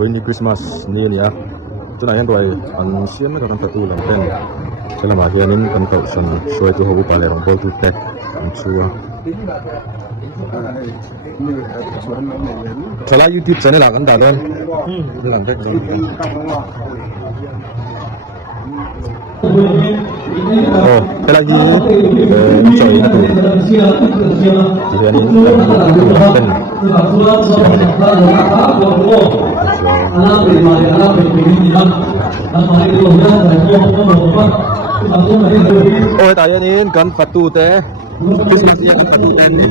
Ini Christmas ni ya. Tu nak yang doi an siam kan patu lam pen. Selama dia ni kan kau son suai tu hobi pale rong bol tu tek an chua. Salah YouTube channel akan dah kan. Lam tek dong. Oh, lagi sorry tu. Dia ni pen. Oh, tayo ni kan patu teh. Christmas dia kan patu teh ni.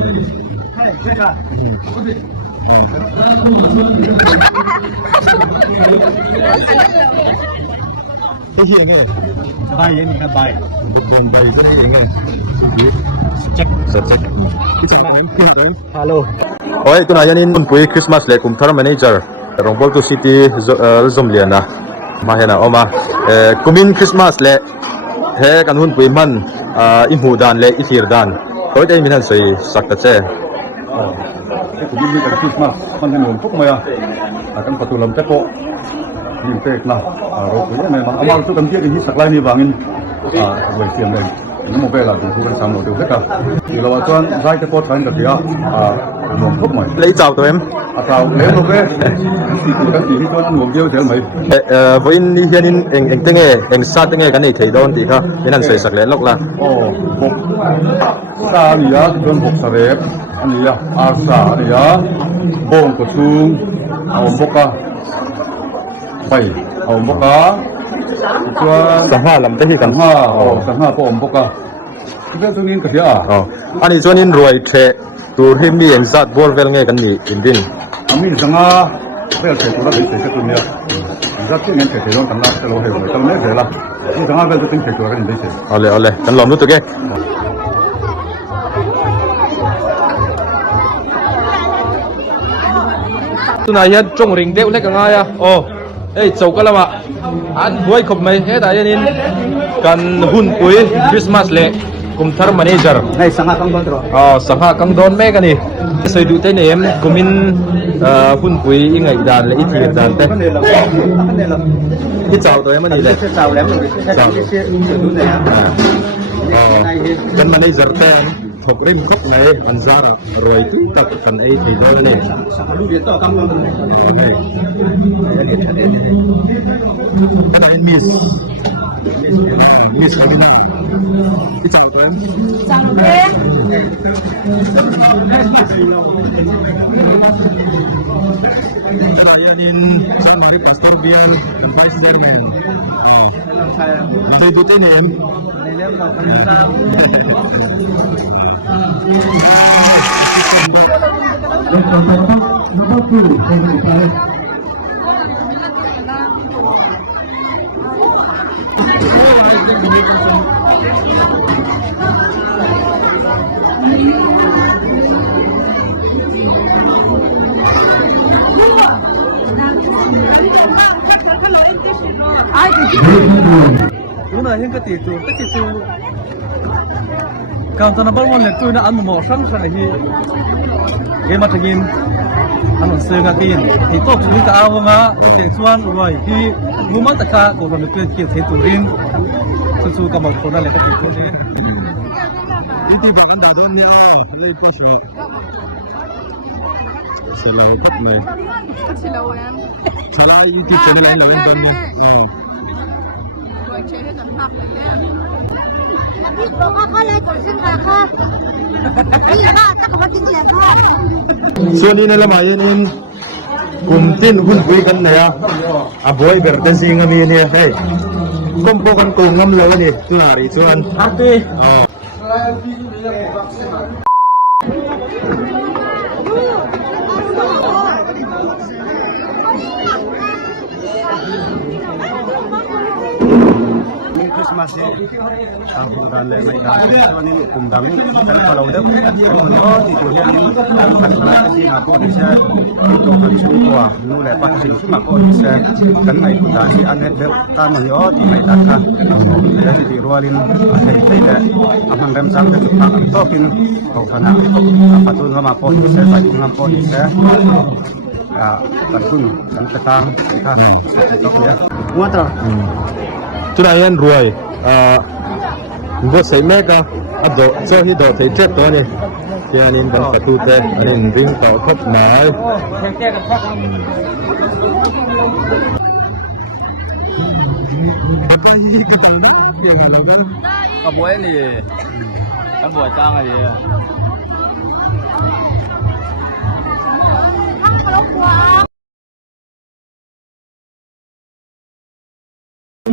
Cái gì nghe? Bay vậy mình bay. Buồn bay cái đấy nghe. Check. Check. Cái gì mà kia đấy? Hello. Oi, tu nãy nên pui Christmas le kum thar manager. Rongbol to city Zomliana. Ma hena oma. Kumin Christmas le he kan hun pui man imu dan le ithir dan. Koi dai min han sei sakta che. Kumin ni kan Christmas man han puk maya. Akan patulam te po. Ni tek na. Ro ko ne ma amal tu kan dia ni saklai ni bangin. Wei siam le. Ni mo be la tu kan sam lo tu ka. Ni lo wa chuan sai te po thain ka dia. Nom puk mai. Lấy chào tụi em. Chào lấy một cái. Cái gì con nuông kêu thế mày. Với ni hiện anh tiếng nghe, anh sát tiếng nghe cái này thấy đâu thì ha. Nên anh sẽ sạc lẽ lốc là. Hộp. Sa này á, con hộp sa rẹp. Anh này á, sa này á. Bông của sung. Bốc á. Bảy. Bốc á. Sẵn hoa làm tới khi cần. Sẵn hoa bốc á. Cái tôi nhìn cái gì à? Anh ấy cho nên rồi trẻ. Tu him ni en zat bol vel nge kan ni indin amin sanga vel se tu la se se tu nia zat ti ngen se se don kan la se lo he tam ne se la ni sanga vel tu tin se tu kan ni se ole kan lom nu tu ke tu na hian chong ring deu le ka nga ya ei chou ka lama an buai khop mai he da yanin kan hun pui Christmas le kum thar manager nei sanga kang don ro sanga kang don me ka ni sei du te nem kumin hun pui ingai dan le ithir dan te ki chau to em ni le chau lem chau du ne kan manager te thop rim khop nei an zara roi tu tak kan ei thei do le lu dia to kam don nei kan ai miss ka ni ki chau to em chau le Yanin sang dari pastor Bian vice chairman. Itu tu nem. Lúc này hiện cái tỷ chủ cảm thấy nó bao nhiêu lần tôi đã ăn một mỏ sáng sáng này cái mặt thằng in ăn một sườn ngà tin thì tốt chúng ta ao mà để xuân rồi khi mua mắm tất cả của mình tuyên kiệt thế tụi riêng su cầm một số này là cái tỷ chủ đấy Ini bahkan dah tahun ni ni kau show. Selalu tak ni. Selalu kan. Salah YouTube channel lain lain kan ni. Buat cewek kan hap le. Tapi bawa kalau kursi kakak. Iya, tak kau tinggal kakak. So ni nala mayan in kuntin hun bui kan na ya. Aboy bertensi ngami ni hey. Kompo kan ko ngam lawan ni. Tu hari tuan. hati Christmas ang dan le mai da ni kumdang kan kalau dah di tu dia ni kan di ngapo di sa tu kan semua nu le pa sin semua ko di sa kan mai da si an het ta man yo di mai da ka dan di rualin ada ida amang rem sang ke tak to pin kau kana apa tu ngama po di sa pa ngam po di sa กันพึ่งกันกระตังค่ะตกเนี่ยหัวตรา จุดอายันรวยบ่ใส่แม่ก็อัดดอกเจ้าที่ดอกใส่เจ็บตัวนี่เดี๋ยวนี้กันประตูเตะอันนี้ริงต่อทับหมายก็บวยนี่ถ้าบวยจ้างอะไรโ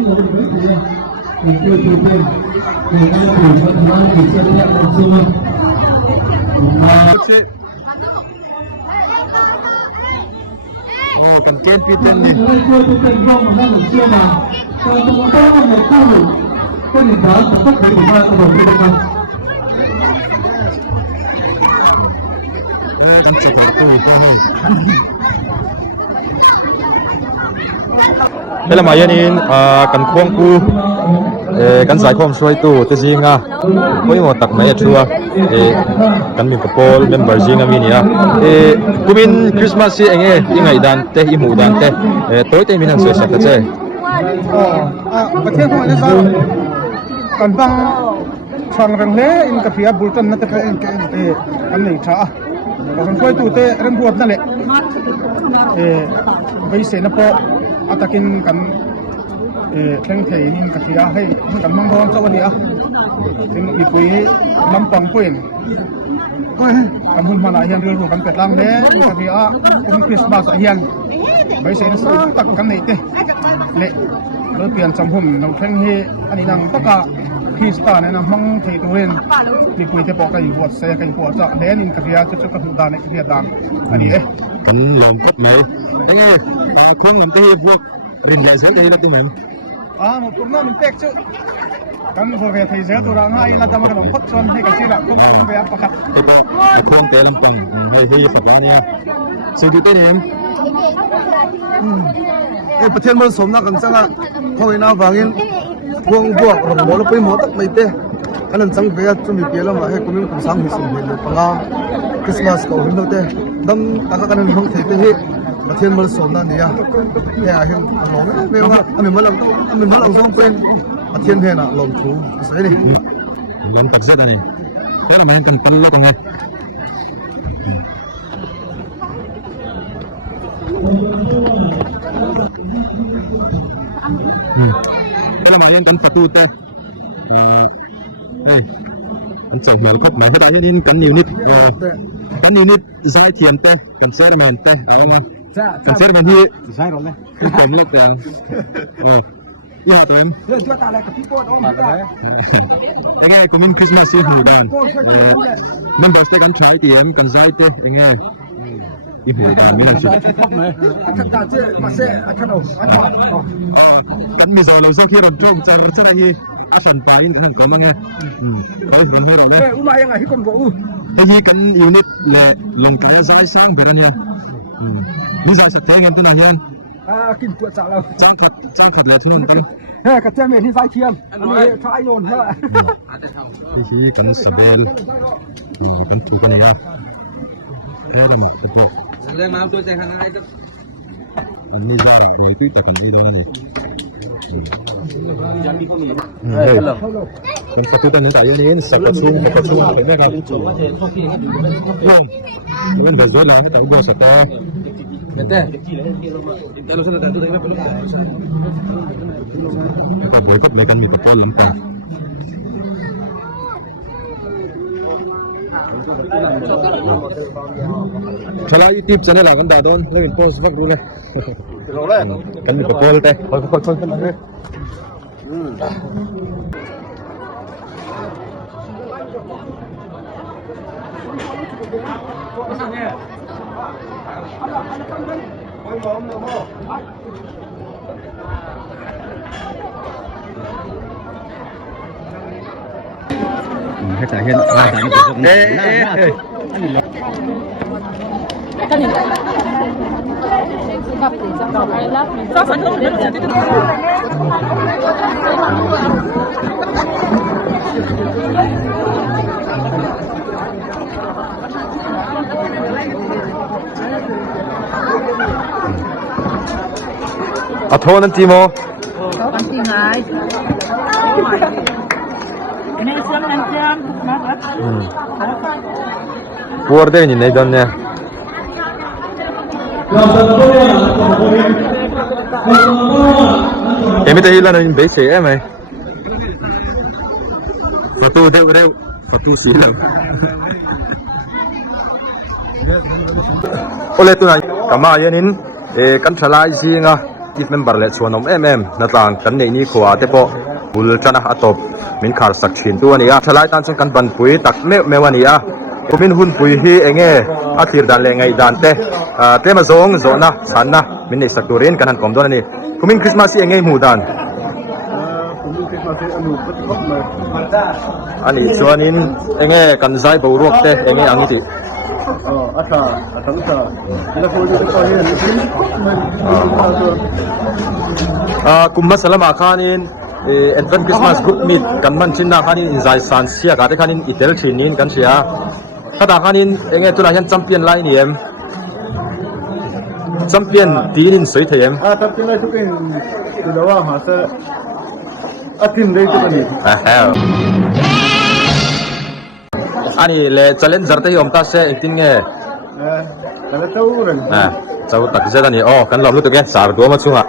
อ้กันเกณฑ์พี่เต้นนี่กันจิตหัวตู้ตัวนี้เวลามาเย็นนี้กันควงกูกันสายความช่วยตู้ตะจิงอ่ะไม่หมดตักไม่ชัวกันมีกระโปรงเป็นเบอร์จิงอ่ะมีเนี่ยกูมินคริสต์มาสเองยังไงดันเตะอีหมูดันเตะตัวเตะมีหนังสือสักเจ้ประเทศของอันนี้กันฟังฟังเรื่องเล่อินกับเพียบุลตันนั่นแต่เป็นกันหนึ่งช้ากันช่วยตู้เตะเรื่องบวชนั่นแหละไปเสนาปออาตะกินกันแข่งเทนินกับเพียให้กันมังร้อนสักวันนี้ถึงอีปุยน้ำปังปุ้ยก็กันหุ่นมาหลายเฮียนเรือกันเป็ดล่างเล่กับเพียผมคริสต์มาสเฮียนไปเสนาสังตักกันนี่เตะเละเราเปลี่ยนจำหุ่นน้ำแข็งเฮอันนี้นั่งปะกะคริสต์เนี่ยนะมังเทตัวเองมีปุยเตปอกกันอยู่บวชเสียกันบวชจะเล่นินกับเพียจะชุกกระถุดานในกับเพียดานอันนี้กันหลงกับแมวควงหนึ่งเตะพวกเรียนใหญ่เสียใจแล้วที่หนึ่งหนูตัวนั้นเต็กจุกันพอเวทีเสียตัวร่างให้เราจะมาขนมพัดชนให้กับชีวิตก็คงแบบประคับควงเตะลำปังให้สัปดาห์นี้สิ่งที่เต้นประเทศมันสมนักกันจังอ่ะพอเวลาบางยินพวงบวกหมดแล้วไปหมดตักไม่เตะอันนั้นจังเบียจุ่มเบียแล้วมาให้คนมีความสังหิสิเบียปังอาคริสต์มาสก็หุ่นโตเตะดำตากกันห้องเตะเฮ้ประเทศมันสมนั่นนี่อ่ะแค่เห็นหลงไม่ว่าอันนี้มันหลงอันนี้มันหลงสองเป็นประเทศเห็นอ่ะหลงถูใช่ดิหลงตัดเส้นนี่แค่เราไม่เห็นกันตั้งโลกไงแค่เราไม่เห็นกันประตูเตะมันเจ๋งเหมือนครับหมายถึงอะไรนี่กันนิวนิดกันนิวนิดใจเทียนเตะกันเซอร์แมนเตะอะไรเงี้ยกันเซอร์แมนที่ใช่หรอเนี่ยผมเลิกเรียนยาตัวเองเรื่องตัวตาอะไรกับพี่โป้อ้อมได้ยังไงก็มันคริสต์มาสที่หูดังมันบอสเตกันใช้เตียงกันใจเตะยังไงอีหูดังนี่สิกันตาเจ้มาเซ่กันเอากันไม่ใช่เราสักที่เราจ้องใจใช่ไหมที่อาสันไปนั่งกันมั้งไงเขาเห็นเราเลยอุ้มายังไงที่คนบอกที่กันอยู่นิดเลยลงกันใจสร้างเพื่อนเนี่ยมีใจสักแท่งกันตั้งนานยังกินตัวจ่าเราจ้างขัดแล้วที่นู่นตั้งกระเทียมที่ใจเทียมอันนี้ทายโยนใช่ไหมที่กันสเบลกันถือกันเนี่ยแค่นั้นสุดยอดเรื่องมาตัวใจขนาดไหนตุ๊กนี่ยากอยู่ที่แต่กันไม่ได้เลยเป็นสตูดิโอตั้งแต่ยันนี้สักกระชุ่มเห็นไหมครับมันเดือดร้อนแล้วแต่ก็สเตย์ก็เดี๋ยวก็เลยกันมีตะก้อนหลังตาชลาอีทิปจะได้หลังกันด่าโดนแล้วเป็นโพสต์สักดูเลยกันมีตะก้อนเลยค่อยๆขึ้นมาเลยให้จ่ายเห็นจ่ายไม่ถูก เอาโทนันจีโม Kan tinggal. Ini siang. Kenapa? ปัวได้นี่ในดอนเนี่ยเอ็มไม่ได้ยินแล้วนี่เบสเซ่ไหมประตูเร็วประตูสีเหลืองโอเลตัวไหนกามาเย็นินกันฉลาดสิงะที่เมมเบอร์เล็กชวนน้องนั่นต่างกันในนี้ขวาเตปบุลจันทร์อัตบมินคาร์สักชินตัวนี้ฉลาดตั้งใจกันบันปุยตักเมวันนี้กูมินหุ่นปุยฮีเองอาทิตย์ดันเลงไงดันเตมาซงโซนะสันนะมินในสักตัวเรียนกันหันกลมตัวนี้กูมินคริสต์มาสเองหมู่ดันอันนี้ชวนนินเองกันใจบูรุกเตเองอันนี้ที่กุมมัสลามาขานินเอ็นเวนคริสต์มาสกรุ๊ปมิดกันมันชินนาขานินอินไซส์ซันเซียกันที่ขานินอิตาลีชินินกันเสียถ้าตาขานินเองตัวนั้นจัมเปี้ยนไลน์นี่จัมเปี้ยนตีนินสวยเทียมจัมเปี้ยนไลน์ทุกคนดูว่ามาเสอาทีมได้ทุกคนอันนี้เลยเชลเลนจ์ที่ยอมตัดเสียจริงๆแต่ละตัวเรื่องเจ้าตัดเสียตอนนี้กันรอบรู้ตัวแกสารตัวมาช่วย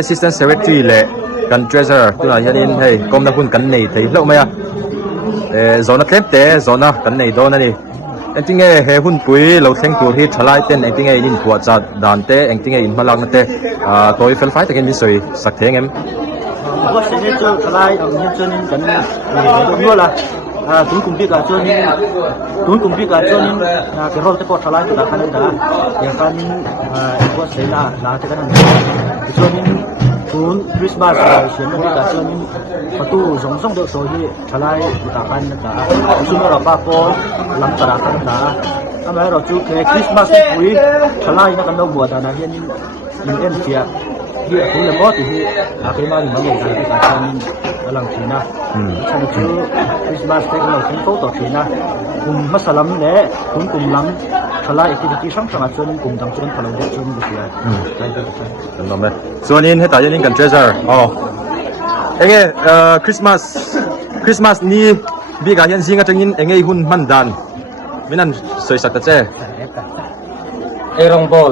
Assistant Secretary เลยกัน Treasurer ตัวไหนยันให้กรมนักบุญกันในไทยแล้วไหมโซนเต็มเตะโซนกันในโดนนี่เอ็งจริงเหุ่นปุยเราเซ็งตัวที่ทลายเต้นเอ็งจริงยินปวดจัดดันเตะเอ็งจริงยินมาลักนั่นเตะตัวเฟลไฟแต่กันมีสวยสักเท่งเอ็มว่าเส้นเจ้าทลายยินจนกันตัวนู้นละตุนกุมพิการจนเป็นรอบที่ปอดทลายตัวขันดาอย่างการว่าเส้นลาเท่านั้นจนตุนคริสต์มาสเสียงที่การจนประตูส่งเดือดโซ่ที่ทลายตัวขันดาซึ่งเราป้าปอนหลังจากขันดาทำไมเราจูคริสต์มาสปุยทลายนักการเมืองบัวดานาเฮียนเอ็นเทียที่คุณเลมอที่อาเคมานี่มันเป็นการจนหลังทีนะฉันชื่อคริสต์มาสเด็กเราถึงโตต่อทีนะคุณมัสลัมเนี่ยคุณกลุ่มหลังทลายที่ที่ช่างๆจนกลุ่มต่างชนทลายจนดีเลยใช่จำนำเลยส่วนนี้ให้ตายยันกัน Treasure เองคริสต์มาสนี้บีการยันซิงก็จะยินเองหุ่นมันดันไม่นั่นสวยสักแต่เจ้รองบอล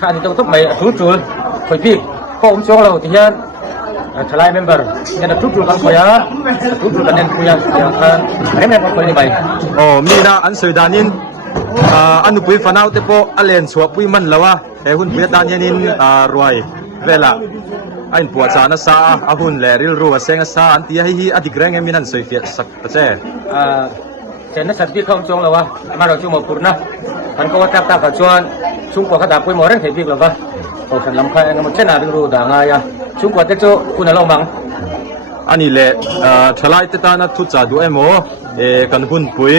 ข้าที่ต้องไปจุดคอยพี่ข้อมช่วงเราที่ยันทลายเมมเบอร์เนี่ยทุกจุดกันคุยทุกจุดกันเน้นคุยอย่างกันให้แม่คนนี้ไปมีนะอันสวยดานินอันนุปุยฟันเอาเตโปอันเลนสวบปุยมันแล้ววะแต่หุ่นปุยดานยันินรวยเวลาอันปวดสารสาอาหุ่นแหล่ริลรัวเซงสาอันที่ให้อดีตแรงมีนั่นสวยเฟียสักแต่เจ้แต่นั่นสัตว์ที่เขาช่วงเราวะมาเราช่วงหมดปุ่นนะท่านก็ว่าตากับชวนช่วงกว่าขดาปุยหมอเร่งเห็นพี่หรือวะโอ้ฉันลำคายงั้นมันเช่นอะไรรู้ด่างไงอ่ะช่วงกว่าจะโจคุณอะไรบ้างอันนี้แหละทลายเตตานะทุจจาดูเอ็มโอกันหุ่นปุย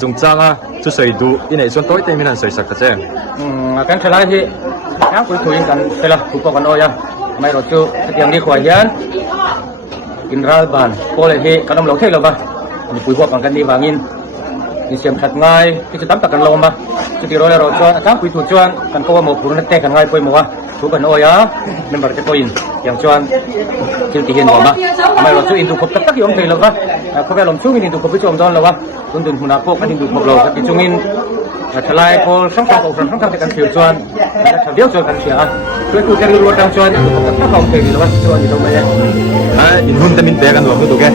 จงจ้างทุสวยดูที่ไหนส่วนตัวที่มีนั่นสวยสักแต่เจ้กันทลายที่ยังคุยกันเวลาถูกกันโอ้ยไม่รู้จูเตรียมดีกว่ายันกินร้านบ้านโป้เลยที่กันน้ำเหลวเท่หรือเปล่ามีคุยพวกกันดีบางินมีเสียงขัดง่ายที่จะตั้งตักกันลงมาที่ที่เราจวนทั้งคุยถูกจวนกันก็ว่าหมกปุ่นนั่นเตะกันง่ายไปหมดว่าถูกกันโอ้ยมันแบบจะโกอินอย่างจวนที่ที่เห็นหมดมาไม่รู้จูอินถูกคบตักยอมเทหรือเปล่าเขาแค่ลงจูอินถูกคบไปจอมดอนหรือเปล่าต้นทุนหุ่นอาโปกันอินถูกคบเราที่จูอินทลายโพช่องทางออกช่องทางการเขียวจวนเดี๋ยวจวนกันเขียวเพื่อถูกจะรู้ว่าทางจวนถ้าเขาเทหรือว่าจวนอยู่ตรงไหนอินหุ่นจะมินเตะกันหรือว่าถูกแก่